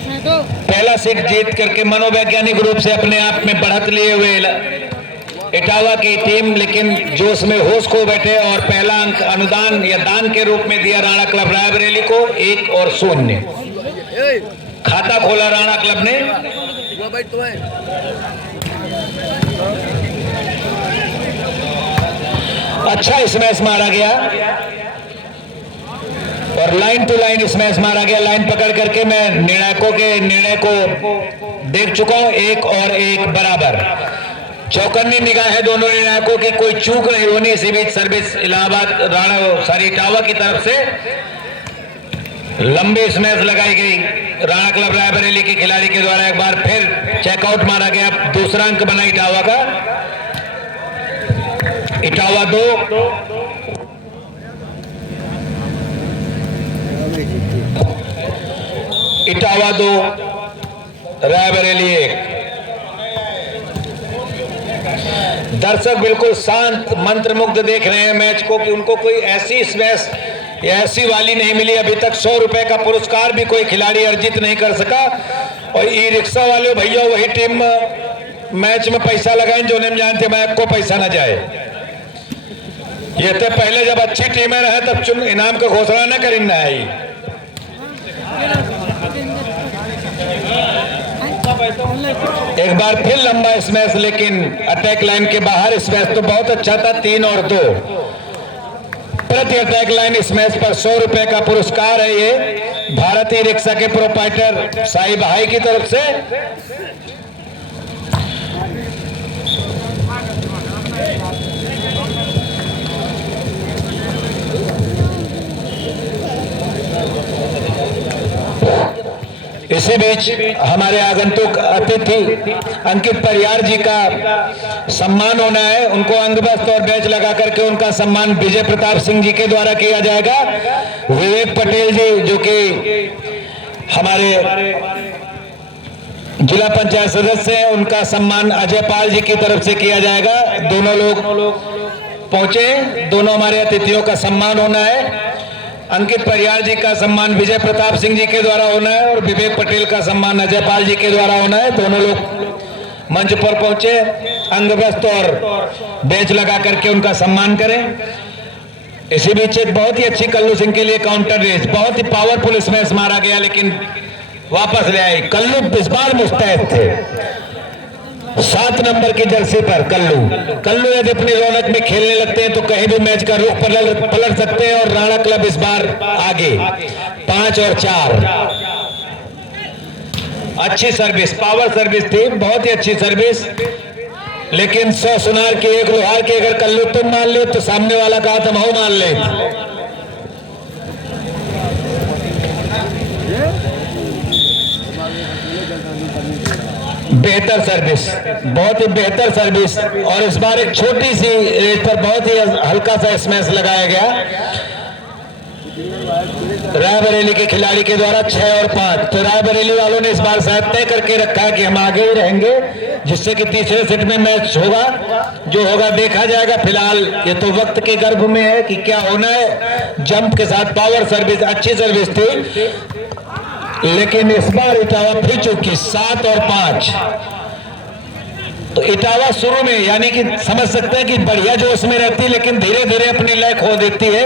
पहला सेट जीत करके मनोवैज्ञानिक रूप से अपने आप में बढ़त लिए हुए इटावा की टीम लेकिन जोश में होश खो बैठे और पहला अंक अनुदान या दान के रूप में दिया राणा क्लब रायबरेली को 1-0। खाता खोला राणा क्लब ने। अच्छा स्मैश मारा गया और लाइन टू लाइन स्मैश मारा गया। लाइन पकड़ करके मैं निर्णायकों के निर्णय को देख चुका हूं, 1-1 बराबर। चौकन्नी निगाह है दोनों निर्णायकों की, कोई चूक नहीं होनी। इसी बीच सर्विस इलाहाबाद इटावा की तरफ से लंबी स्मैश लगाई गई राणा क्लब रायबरेली के खिलाड़ी के द्वारा। एक बार फिर चेकआउट मारा गया। दूसरा अंक बना इटावा का। इटावा 2 इटावा 2 रायबरेली 1। दर्शक बिल्कुल शांत मंत्रमुग्ध देख रहे हैं मैच को कि उनको कोई ऐसी स्मैश या ऐसी वाली नहीं मिली। अभी तक 100 रुपए का पुरस्कार भी कोई खिलाड़ी अर्जित नहीं कर सका। और ई रिक्शा वाले भैया वही टीम मैच में पैसा लगाएं जो नहीं जानते मैच को पैसा ना जाए। ये तो पहले जब अच्छी टीमें रहे तब चुन इनाम का घोषणा न करें आई। एक बार फिर लंबा स्मैश लेकिन अटैक लाइन के बाहर स्मैश तो बहुत अच्छा था। 3-2 प्रति अटैक लाइन स्मैश पर 100 रुपए का पुरस्कार है। ये भारतीय रिक्शा के प्रोपाइटर साई भाई की तरफ से। इसी बीच हमारे आगंतुक अतिथि अंकित परियार जी का सम्मान होना है। उनको अंगबस्त और बैच लगा करके उनका सम्मान विजय प्रताप सिंह जी के द्वारा किया जाएगा। विवेक पटेल जी जो कि हमारे जिला पंचायत सदस्य हैं, उनका सम्मान अजय पाल जी की तरफ से किया जाएगा। दोनों लोग पहुंचे, दोनों हमारे अतिथियों का सम्मान होना है। अंकित परियार जी का सम्मान विजय प्रताप सिंह जी के द्वारा होना है और विवेक पटेल का सम्मान अजय पाल जी के द्वारा होना है। दोनों लोग मंच पर पहुंचे, अंगबस्त और बेच लगा करके उनका सम्मान करें। इसी बीच एक बहुत ही अच्छी कल्लू सिंह के लिए काउंटर रेस, बहुत ही पावरफुल स्मैश मारा गया लेकिन वापस ले आई। कल्लू इस बार मुस्तैद थे। 7 नंबर की जर्सी पर कल्लू यदि अपनी रौनक में खेलने लगते हैं तो कहीं भी मैच का रुख पलट सकते हैं। और राणा क्लब इस बार आगे 5-4। अच्छी सर्विस, पावर सर्विस थी, बहुत ही अच्छी सर्विस। लेकिन 100 सुनार के 1 लोहार के अगर कल्लू तुम मान ले तो सामने वाला कहा तुम हो मान ले। बेहतर सर्विस, बहुत ही बेहतर सर्विस। और इस बार एक छोटी सी रेस पर बहुत ही हल्का सा स्मैश लगाया गया रायबरेली के खिलाड़ी के द्वारा। 6 और 5। तो रायबरेली वालों ने इस बार शायद तय करके रखा है कि हम आगे ही रहेंगे, जिससे कि तीसरे सेट में मैच होगा। जो होगा देखा जाएगा। फिलहाल ये तो वक्त के गर्भ में है कि क्या होना है। जंप के साथ पावर सर्विस, अच्छी सर्विस थी लेकिन इस बार इटावा फिर चुकी 7 और 5। तो इटावा शुरू में यानी कि समझ सकते हैं कि बढ़िया जोश में रहती है लेकिन धीरे धीरे अपनी लय खो देती है।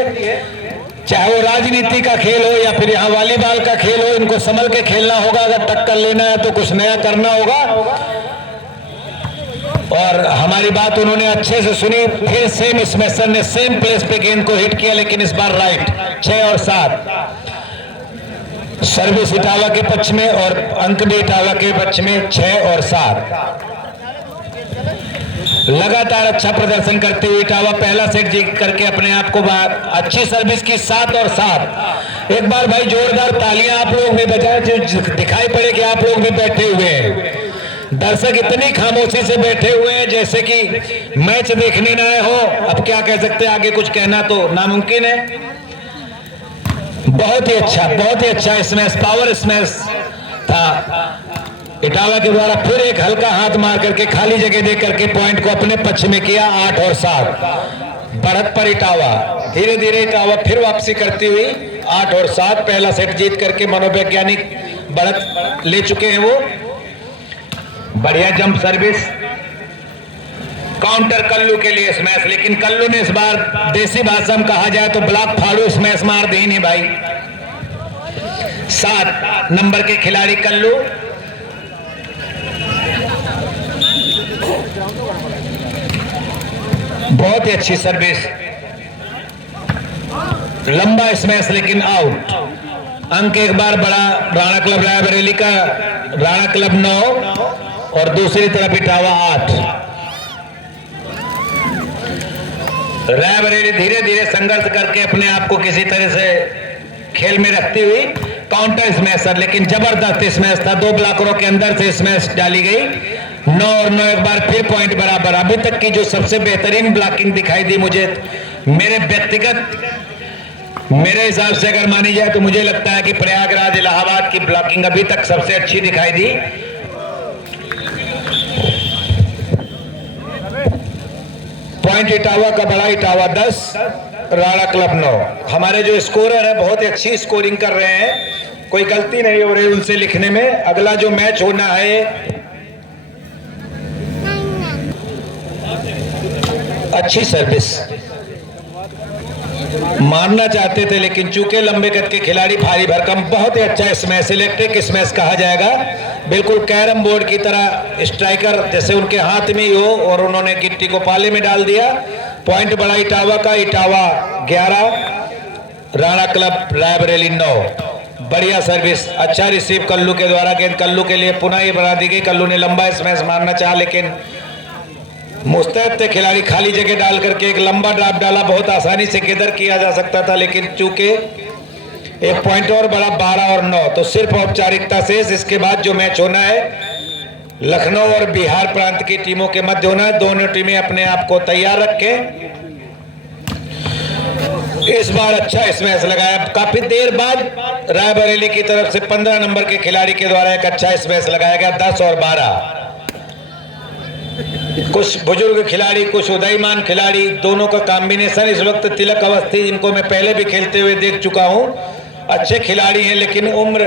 चाहे वो राजनीति का खेल हो या फिर यहाँ वॉलीबॉल का खेल हो, इनको संभल के खेलना होगा। अगर टक्कर लेना है तो कुछ नया करना होगा। और हमारी बात उन्होंने अच्छे से सुनी। फिर सेम स्मैशर ने सेम प्लेस पे गेंद को हिट किया लेकिन इस बार राइट। 6 और 7 सर्विस इटावा के पक्ष में और अंक भी इटावा के पक्ष में। 6 और 7 लगातार अच्छा प्रदर्शन करते हुए इटावा पहला सेट जीत करके अपने आप को अच्छी सर्विस की। 7 और 7। एक बार भाई जोरदार तालियां आप लोग भी बजाएं, दिखाई पड़े कि आप लोग भी बैठे हुए हैं। दर्शक इतनी खामोशी से बैठे हुए हैं जैसे कि मैच देखने ना आए हो। अब क्या कह सकते हैं, आगे कुछ कहना तो नामुमकिन है। बहुत ही अच्छा स्मैश, पावर स्मैश था इटावा के द्वारा। फिर एक हल्का हाथ मार करके खाली जगह दे करके पॉइंट को अपने पक्ष में किया। 8 और 7 बढ़त पर इटावा। धीरे धीरे इटावा फिर वापसी करती हुई 8 और 7 पहला सेट जीत करके मनोवैज्ञानिक बढ़त ले चुके हैं वो। बढ़िया जंप सर्विस, काउंटर कल्लू के लिए स्मैश, लेकिन कल्लू ने इस बार देसी भाषा में कहा जाए तो ब्लॉक फाड़ू स्मैश मार दी नहीं भाई। 7 नंबर के खिलाड़ी कल्लू। बहुत ही अच्छी सर्विस, लंबा स्मैश लेकिन आउट। अंक एक बार बड़ा राणा क्लब रायबरेली का, राणा क्लब 9 और दूसरी तरफ इटावा 8। रायबरेली धीरे धीरे संघर्ष करके अपने आप को किसी तरह से खेल में रखती हुई काउंटर स्मैशर, लेकिन जबरदस्त स्मैश था। 2 ब्लॉकरों के अंदर से स्मैश डाली गई। 9 और 9 एक बार फिर पॉइंट बराबर। अभी तक की जो सबसे बेहतरीन ब्लॉकिंग दिखाई दी मुझे, मेरे हिसाब से अगर मानी जाए तो मुझे लगता है कि प्रयागराज इलाहाबाद की ब्लॉकिंग अभी तक सबसे अच्छी दिखाई दी। पॉइंट इटावा का बड़ा, इटावा 10 राणा क्लब 9। हमारे जो स्कोरर है बहुत ही अच्छी स्कोरिंग कर रहे हैं, कोई गलती नहीं हो रही उनसे लिखने में। अगला जो मैच होना है, अच्छी सर्विस मारना चाहते थे लेकिन चूंकि लंबे कद के खिलाड़ी भारी भरकम, बहुत ही अच्छा स्मैश, इलेक्ट्रिक स्मैश कहा जाएगा। बिल्कुल कैरम बोर्ड की तरह स्ट्राइकर जैसे उनके हाथ में ही हो और उन्होंने गिट्टी को पाले में डाल दिया। पॉइंट बड़ा इटावा का, इटावा 11 राणा क्लब रायबरेली 9। बढ़िया सर्विस, अच्छा रिसीव कल्लू के द्वारा। गेंद कल्लू के लिए पुनः ये बढ़ा दी गई। कल्लू ने लंबा स्मैश मारना चाहा लेकिन मुस्तैद थे खिलाड़ी, खाली जगह डाल करके एक लंबा ड्राप डाला। बहुत आसानी से किधर किया जा सकता था, लेकिन चूंकि एक पॉइंट और बड़ा 12 और 9, तो सिर्फ औपचारिकता से इसके बाद जो मैच होना है लखनऊ और बिहार प्रांत की टीमों के मध्य होना है। दोनों टीमें अपने आप को तैयार रखें। इस बार अच्छा स्मैश लगाया, काफी देर बाद रायबरेली की तरफ से 15 नंबर के खिलाड़ी के द्वारा एक अच्छा स्मैश लगाया गया। 10 और 12। कुछ बुजुर्ग खिलाड़ी, कुछ उदयमान खिलाड़ी, दोनों का कॉम्बिनेशन इस वक्त तिलक अवस्थी, जिनको मैं पहले भी खेलते हुए देख चुका हूं। अच्छे खिलाड़ी हैं लेकिन उम्र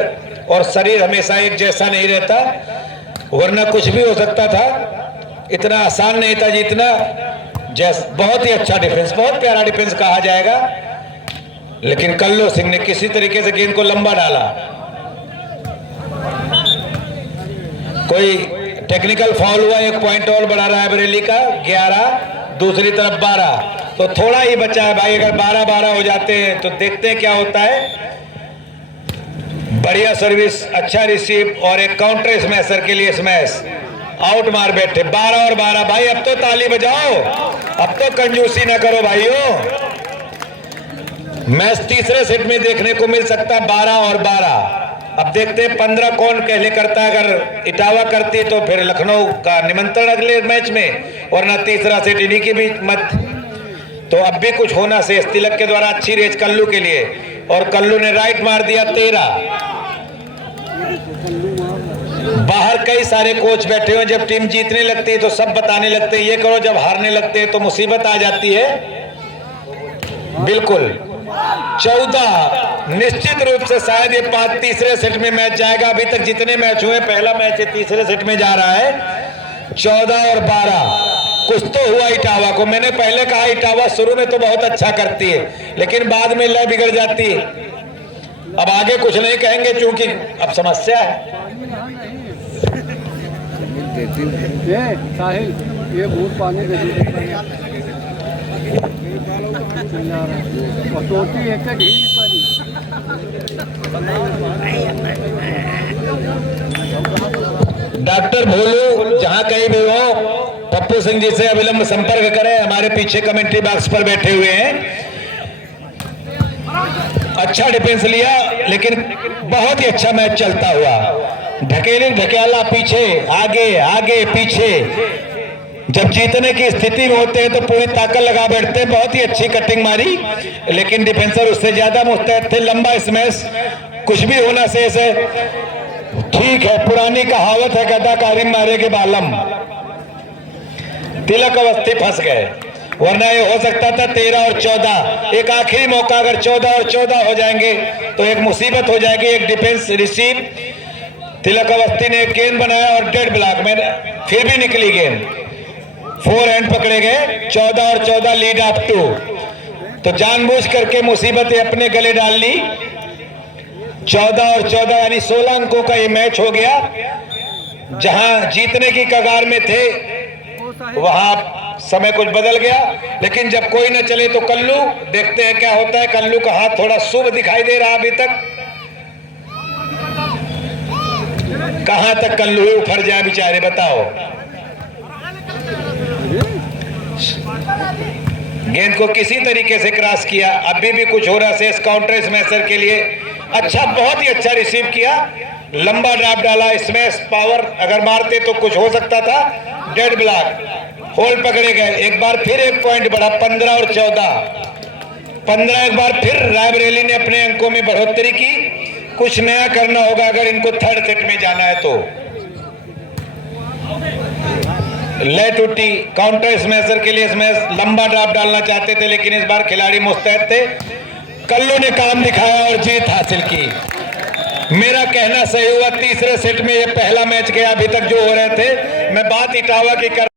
और शरीर हमेशा एक जैसा नहीं रहता, वरना कुछ भी हो सकता था। इतना आसान नहीं था जीतना। बहुत ही अच्छा डिफेंस, बहुत प्यारा डिफेंस कहा जाएगा, लेकिन कल्लू सिंह ने किसी तरीके से गेंद को लंबा डाला। कोई टेक्निकल फाउल हुआ, एक पॉइंट और बढ़ा रायबरेली का 11, दूसरी तरफ 12, तो थोड़ा ही बचा है भाई। अगर 12-12 हो जाते हैं तो देखते हैं क्या होता है। बढ़िया सर्विस, अच्छा रिसीव और एक काउंटर स्मैशर के लिए स्मैश, आउट मार बैठे। 12 और 12 भाई, अब तो ताली बजाओ, अब तो कंजूसी ना करो भाइयों। मैच तीसरे सेट में देखने को मिल सकता है 12 और 12। अब देखते हैं 15 कौन पहले करता है। अगर इटावा करती तो फिर लखनऊ का निमंत्रण अगले मैच में, और ना तीसरा सेट इन्हीं के बीच मत। तो अब भी कुछ होना से तिलक के द्वारा अच्छी रेस कल्लू के लिए, और कल्लू ने राइट मार दिया 13। बाहर कई सारे कोच बैठे हुए, जब टीम जीतने लगती है तो सब बताने लगते हैं ये करो, जब हारने लगते हैं तो मुसीबत आ जाती है। बिल्कुल 14 निश्चित रूप से शायद ये 5 तीसरे सेट में मैच जाएगा। अभी तक जितने मैच हुए, पहला मैच तीसरे सेट में जा रहा है। 14 और 12 कुछ तो हुआ इटावा को। मैंने पहले कहा इटावा शुरू में तो बहुत अच्छा करती है लेकिन बाद में लय बिगड़ जाती है। अब आगे कुछ नहीं कहेंगे क्योंकि अब समस्या है। साहिल ये भूत पानी डॉक्टर भोलू जहां कहीं भी हो, पप्पू सिंह जी से अविलंब संपर्क करें, हमारे पीछे कमेंट्री बॉक्स पर बैठे हुए हैं। अच्छा डिफेंस लिया लेकिन बहुत ही अच्छा मैच चलता हुआ। ढकेली ढकेला, पीछे आगे आगे पीछे। जब जीतने की स्थिति में होते हैं तो पूरी ताकत लगा बैठते हैं। बहुत ही अच्छी कटिंग मारी लेकिन डिफेंसर उससे ज्यादा मुस्तैद थे। लंबा स्मैश, कुछ भी होना शेष है। ठीक है, पुरानी कहावत है गदाकारी मारे के बालम। तिलक अवस्थी फंस गए, वरना ये हो सकता था 13 और 14। एक आखिरी मौका, अगर 14 और 14 हो जाएंगे तो एक मुसीबत हो जाएगी। एक डिफेंस रिसीव तिलक अवस्थी ने एक गेंद बनाया और डेड ब्लॉक में फिर भी निकली गेंद, 4 हैंड पकड़े गए। 14 और 14 लीड अप टू। तो जानबूझ करके मुसीबतें अपने गले डाल ली। 14 और 14 यानी 16 अंकों का ये मैच हो गया। जहां जीतने की कगार में थे वहां समय कुछ बदल गया, लेकिन जब कोई न चले तो कल्लू, देखते हैं क्या होता है। कल्लू का हाथ थोड़ा शुभ दिखाई दे रहा अभी तक। कहां तक कल्लू ही उफर जाए बेचारे, बताओ। गेंद को किसी तरीके से क्रॉस किया, अभी भी कुछ हो रहा है। शेष काउंटर स्मैशर के लिए अच्छा, बहुत ही अच्छा रिसीव किया, लंबा ड्राइव डाला, स्मैश पावर अगर मारते तो कुछ हो सकता था। डेड ब्लॉक, होल्ड पकड़े गए। एक बार फिर एक पॉइंट बढ़ा, 15 और 14। 15 एक बार फिर रायबरेली ने अपने अंकों में बढ़ोतरी की। कुछ नया करना होगा अगर इनको थर्ड सेट में जाना है तो। लेट उठी, काउंटर स्मैशर के लिए स्मैश, लंबा ड्राइव डालना चाहते थे लेकिन इस बार खिलाड़ी मुस्तैद थे। कल्लू ने काम दिखाया और जीत हासिल की। मेरा कहना सही हुआ। तीसरे सेट में ये पहला मैच गया अभी तक जो हो रहे थे। मैं बात इटावा की कर